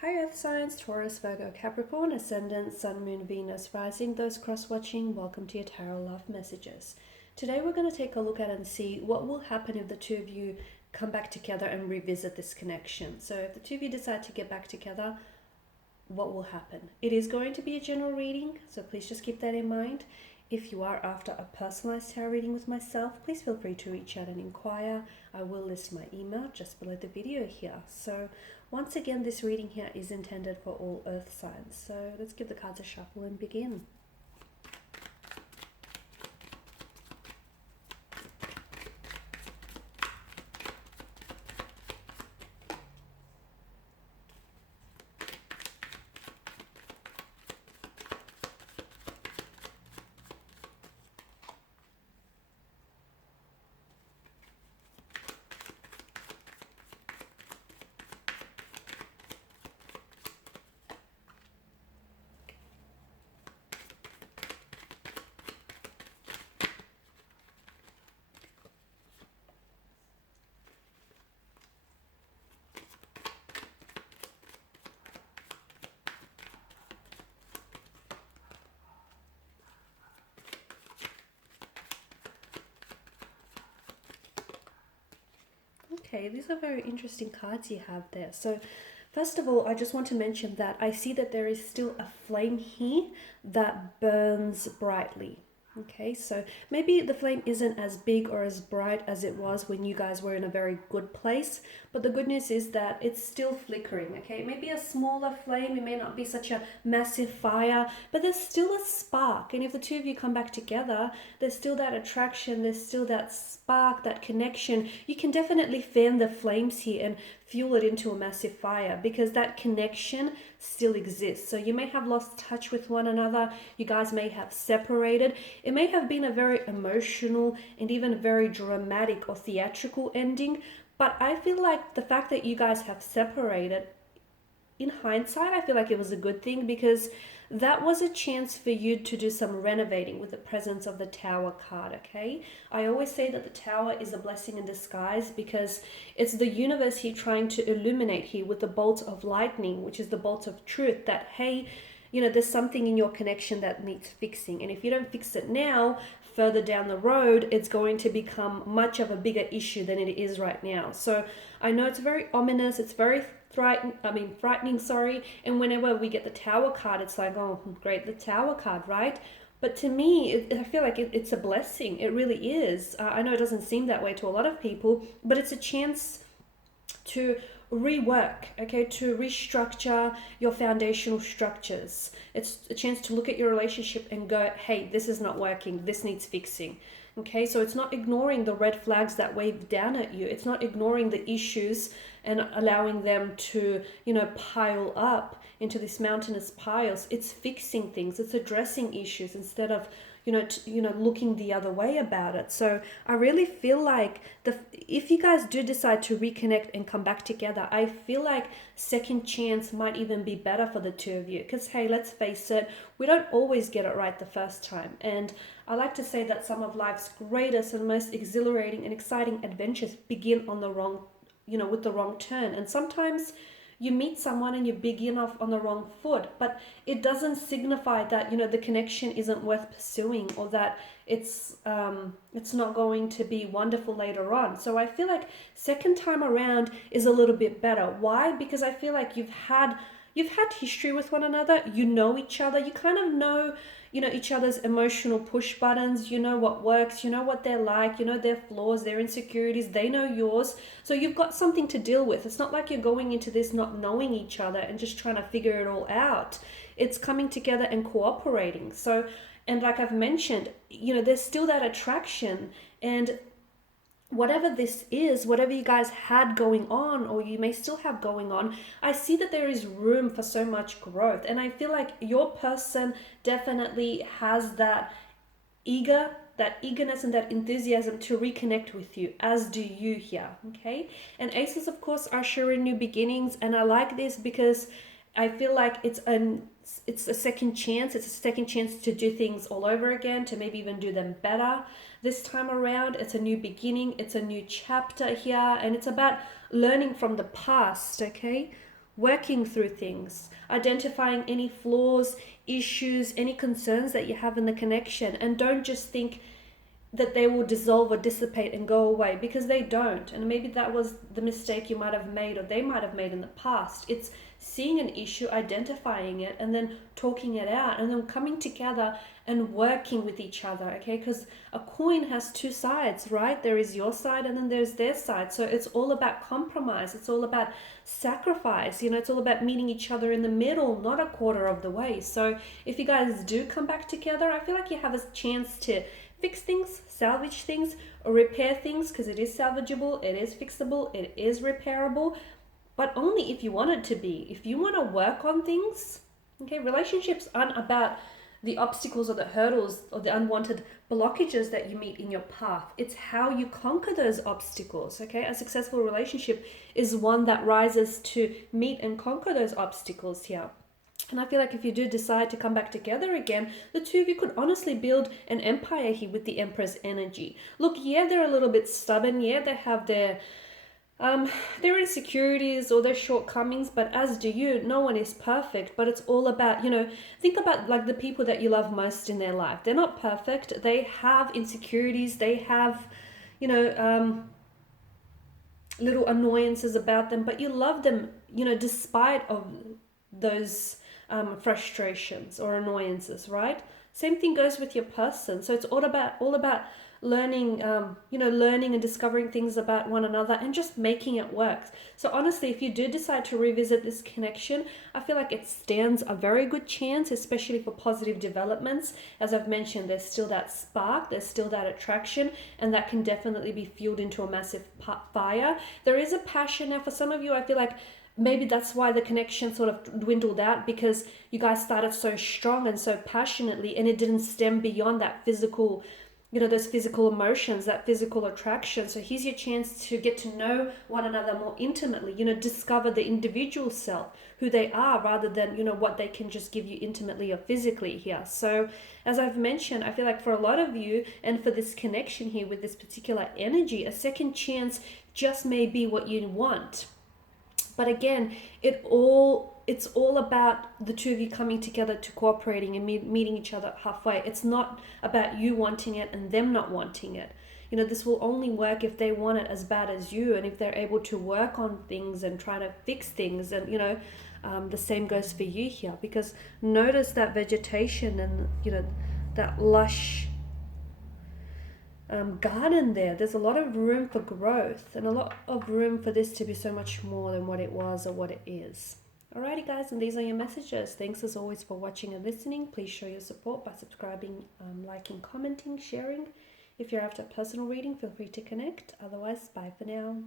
Hi Earth signs, Taurus, Virgo, Capricorn, Ascendant, Sun, Moon, Venus, Rising. Those cross-watching, welcome to your Tarot Love Messages. Today we're going to take a look at and see what will happen if the two of you come back together and revisit this connection. So if the two of you decide to get back together, what will happen? It is going to be a general reading, so please just keep that in mind. If you are after a personalized tarot reading with myself, please feel free to reach out and inquire. I will list my email just below the video here. So once again, this reading here is intended for all earth signs. So let's give the cards a shuffle and begin. Okay, these are very interesting cards you have there. So first of all, I just want to mention that I see that there is still a flame here that burns brightly. Okay, so maybe the flame isn't as big or as bright as it was when you guys were in a very good place, but the good news is that it's still flickering. Okay, it may be a smaller flame, it may not be such a massive fire, but there's still a spark. And if the two of you come back together, there's still that attraction, there's still that spark, that connection. You can definitely fan the flames here and fuel it into a massive fire because that connection still exists. So you may have lost touch with one another, you guys may have separated. It may have been a very emotional and even very dramatic or theatrical ending, but I feel like the fact that you guys have separated, in hindsight, I feel like it was a good thing because that was a chance for you to do some renovating with the presence of the Tower card, okay? I always say that the Tower is a blessing in disguise because it's the universe here trying to illuminate here with the bolt of lightning, which is the bolt of truth that, hey, you know, there's something in your connection that needs fixing. And if you don't fix it now, further down the road, it's going to become much of a bigger issue than it is right now. So I know it's very ominous, it's very frightening, sorry. And whenever we get the Tower card, it's like, oh, great, the Tower card, right? But to me, I feel like it's a blessing. It really is. I know it doesn't seem that way to a lot of people, but it's a chance to rework, okay, to restructure your foundational structures. It's a chance to look at your relationship and go, hey, this is not working, this needs fixing. Okay, so it's not ignoring the red flags that wave down at you. It's not ignoring the issues and allowing them to, you know, pile up into these mountainous piles. It's fixing things. It's addressing issues instead of, looking the other way about it. So I really feel like if you guys do decide to reconnect and come back together, I feel like second chance might even be better for the two of you. Because hey, let's face it, we don't always get it right the first time. And I like to say that some of life's greatest and most exhilarating and exciting adventures begin on the wrong, with the wrong turn. And sometimes you meet someone and you begin off on the wrong foot, but it doesn't signify that the connection isn't worth pursuing or that it's not going to be wonderful later on. So I feel like second time around is a little bit better. Why? Because I feel like you've had history with one another. You know each other. You kind of know each other's emotional push buttons. You know what works, you know what they're like, you know their flaws, their insecurities, they know yours. So you've got something to deal with. It's not like you're going into this not knowing each other and just trying to figure it all out. It's coming together and cooperating. So, and like I've mentioned, there's still that attraction, and whatever this is, whatever you guys had going on or you may still have going on, I see that there is room for so much growth. And I feel like your person definitely has that eagerness and that enthusiasm to reconnect with you, as do you here, okay? And aces, of course, are sharing new beginnings, and I like this because I feel like it's a second chance. It's a second chance to do things all over again, to maybe even do them better. This time around, it's a new beginning. It's a new chapter here, and it's about learning from the past, okay? working through things, identifying any flaws, issues, any concerns that you have in the connection. And don't just think that they will dissolve or dissipate and go away, because they don't. And maybe that was the mistake you might have made, or they might have made in the past. It's seeing an issue, identifying it, and then talking it out, and then coming together and working with each other, okay? Because a coin has two sides, right? There is your side and then there's their side. So it's all about compromise. It's all about sacrifice. You know, it's all about meeting each other in the middle, not a quarter of the way. So if you guys do come back together, I feel like you have a chance to fix things, salvage things, or repair things, because it is salvageable, it is fixable, it is repairable, but only if you want it to be. If you want to work on things, okay, relationships aren't about the obstacles or the hurdles or the unwanted blockages that you meet in your path. It's how you conquer those obstacles, okay? A successful relationship is one that rises to meet and conquer those obstacles here. And I feel like if you do decide to come back together again, the two of you could honestly build an empire here with the Empress energy. Look, yeah, they're a little bit stubborn. Yeah, they have their insecurities or their shortcomings, but as do you. No one is perfect, but it's all about, you know, think about like the people that you love most in their life. They're not perfect. They have insecurities. They have, you know, little annoyances about them, but you love them, you know, despite of those frustrations or annoyances, right? Same thing goes with your person. So it's all about learning, learning and discovering things about one another and just making it work. So honestly, if you do decide to revisit this connection, I feel like it stands a very good chance, especially for positive developments. As I've mentioned, there's still that spark, there's still that attraction, and that can definitely be fueled into a massive fire. There is a passion. Now, for some of you, I feel like maybe that's why the connection sort of dwindled out, because you guys started so strong and so passionately, and it didn't stem beyond that physical, you know, those physical emotions, that physical attraction. So here's your chance to get to know one another more intimately, you know, discover the individual self, who they are, rather than, you know, what they can just give you intimately or physically here. So as I've mentioned, I feel like for a lot of you, and for this connection here with this particular energy, a second chance just may be what you want. But again, it's all about the two of you coming together to cooperating and meeting each other halfway. It's not about you wanting it and them not wanting it. You know, this will only work if they want it as bad as you, and if they're able to work on things and try to fix things. And, you know, the same goes for you here, because notice that vegetation and, you know, that lush garden there. There's a lot of room for growth and a lot of room for this to be so much more than what it was or what it is. Alrighty guys, and these are your messages. Thanks as always for watching and listening. Please show your support by subscribing, liking, commenting, sharing. If you're after a personal reading, feel free to connect. Otherwise, bye for now.